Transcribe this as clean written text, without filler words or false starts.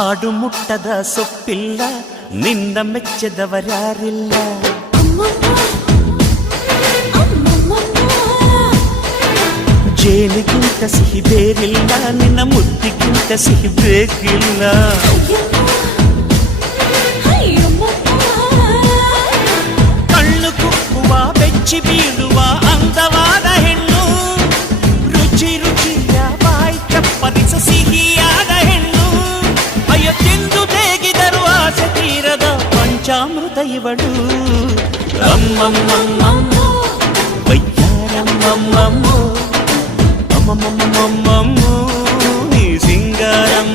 ಹಾಡು ಮುಟ್ಟದ ಸೊಪ್ಪಿಲ್ಲ, ನಿನ್ನ ಮೆಚ್ಚದವರ್ಯಾರಿಲ್ಲ. ಜೇನಿಗಿಂತ ಸಿಹಿ ಬೇರಿಲ್ಲ, ನಿನ್ನ ಮುದ್ದಿಗಿಂತ ಸಿಹಿ ಬೇಕಿಲ್ಲ. ಕಣ್ಣು ಕುಕ್ಕುವ ಬೆಚ್ಚಿ ಬೀಳುವ ಅಂದವಾದ ಹೆಣ್ಣು, ರುಚಿ ರುಚಿಯ ಬಾಯಿ ಚಪ್ಪರಿಸ ಸಿಹಿಯಾದ ಹೆಣ್ಣು. ಅಯ್ಯೋ ತಿಂದು ಬೇಗಿದರು ಆಸೆ ತೀರದ ಪಂಚಾಮೃತ ಇವಳು. ಅಮ್ಮಮ್ಮಮ್ಮಮ್ಮೋ ವಯ್ಯಾರಮ್ಮಮ್ಮಮ್ಮೋ ಅಮ್ಮಮ್ಮಮ್ಮಮ್ಮೋ ನೀ ಸಿಂಗಾರಮ್ಮ.